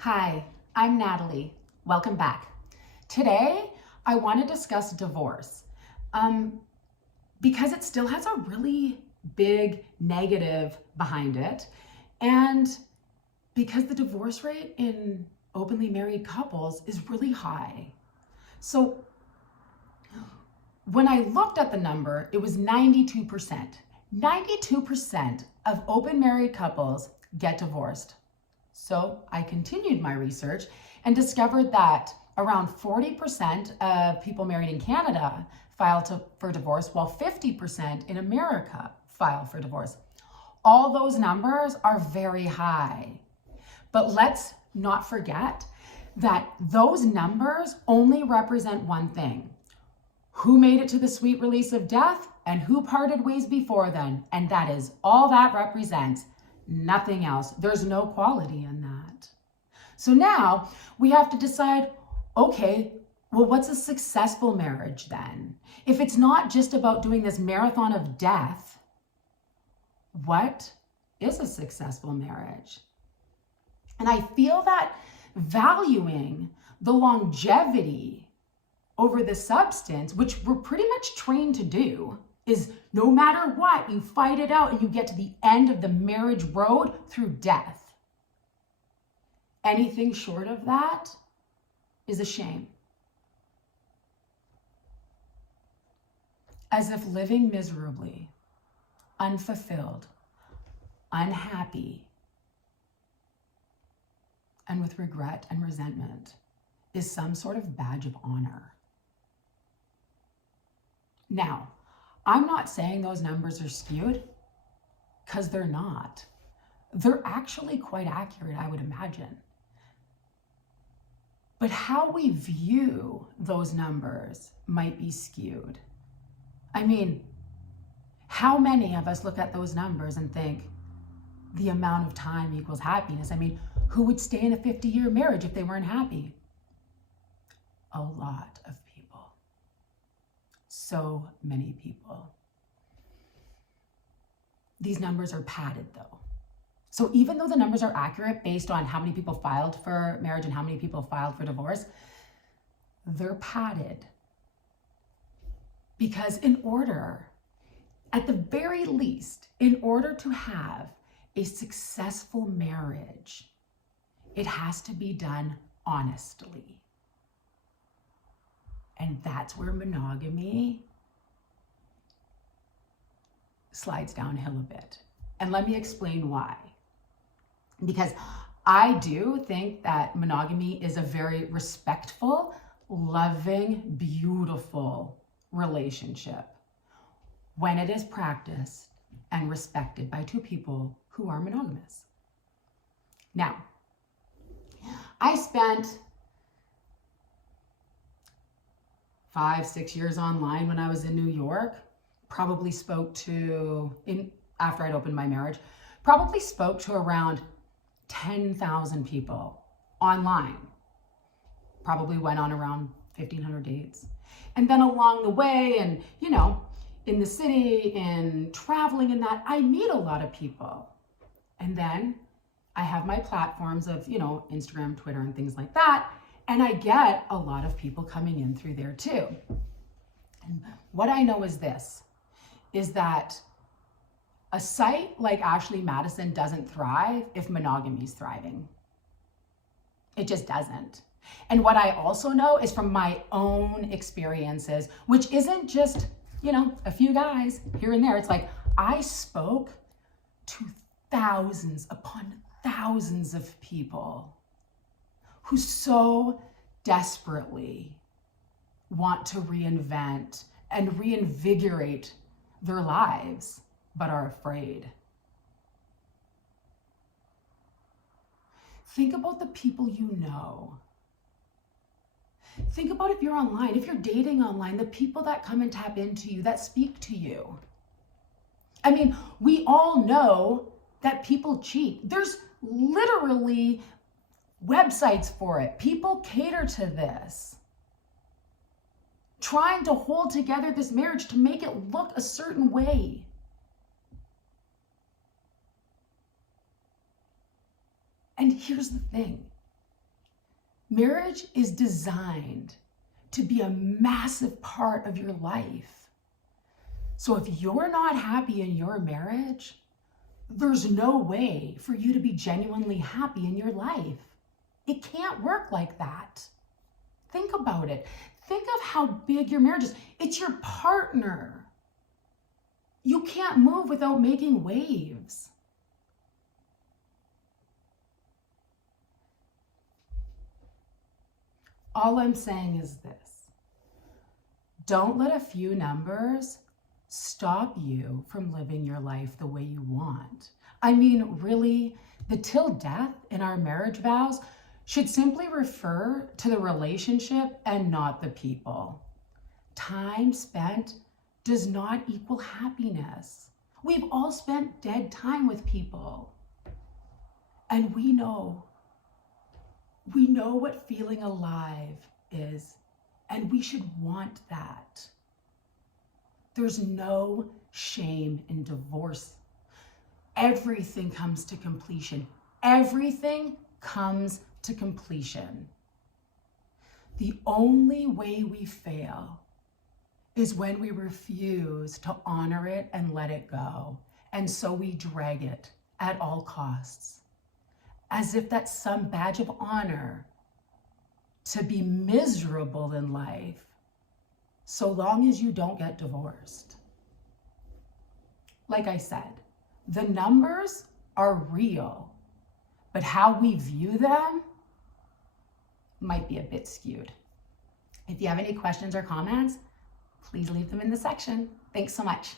Hi, I'm Natalie. Welcome back. Today, I want to discuss divorce because it still has a really big negative behind it, and because the divorce rate in openly married couples is really high. So when I looked at the number, it was 92%. 92% of open married couples get divorced. So I continued my research and discovered that around 40% of people married in Canada file for divorce, while 50% in America file for divorce. All those numbers are very high. But let's not forget that those numbers only represent one thing: who made it to the sweet release of death and who parted ways before then. And that is all that represents. Nothing else. There's no quality in that. So now we have to decide, okay, well, what's a successful marriage then? If it's not just about doing this marathon of death, what is a successful marriage? And I feel that valuing the longevity over the substance, which we're pretty much trained to do, is no matter what, you fight it out and you get to the end of the marriage road through death. Anything short of that is a shame. As if living miserably, unfulfilled, unhappy, and with regret and resentment is some sort of badge of honor. Now, I'm not saying those numbers are skewed, because they're not. They're actually quite accurate, I would imagine. But how we view those numbers might be skewed. I mean, how many of us look at those numbers and think the amount of time equals happiness? I mean, who would stay in a 50-year marriage if they weren't happy? A lot of people. So many people. These numbers are padded though. So even though the numbers are accurate based on how many people filed for marriage and how many people filed for divorce, they're padded. Because at the very least, in order to have a successful marriage, it has to be done honestly. And that's where monogamy slides downhill a bit. And let me explain why. Because I do think that monogamy is a very respectful, loving, beautiful relationship when it is practiced and respected by two people who are monogamous. Now, I spent 5-6 years online when I was in New York. Probably after I'd opened my marriage, probably spoke to around 10,000 people online. Probably went on around 1,500 dates. And then along the way, and in the city and traveling and that, I meet a lot of people. And then I have my platforms of, Instagram, Twitter, and things like that. And I get a lot of people coming in through there too. And what I know is that a site like Ashley Madison doesn't thrive if monogamy is thriving. It just doesn't. And what I also know is from my own experiences, which isn't just, a few guys here and there. It's like I spoke to thousands upon thousands of people who so desperately want to reinvent and reinvigorate their lives, but are afraid. Think about the people you know. Think about if you're online, if you're dating online, the people that come and tap into you, that speak to you. I mean, we all know that people cheat. There's literally websites for it. People cater to this, trying to hold together this marriage to make it look a certain way. And here's the thing. Marriage is designed to be a massive part of your life. So if you're not happy in your marriage, there's no way for you to be genuinely happy in your life. It can't work like that. Think about it. Think of how big your marriage is. It's your partner. You can't move without making waves. All I'm saying is this: don't let a few numbers stop you from living your life the way you want. I mean, really, the till death in our marriage vows should simply refer to the relationship and not the people. Time spent does not equal happiness. We've all spent dead time with people. And we know what feeling alive is, and we should want that. There's no shame in divorce. Everything comes to completion. Everything comes to completion. The only way we fail is when we refuse to honor it and let it go. And so we drag it at all costs, as if that's some badge of honor to be miserable in life, so long as you don't get divorced. Like I said, the numbers are real, but how we view them might be a bit skewed. If you have any questions or comments, please leave them in the section. Thanks so much.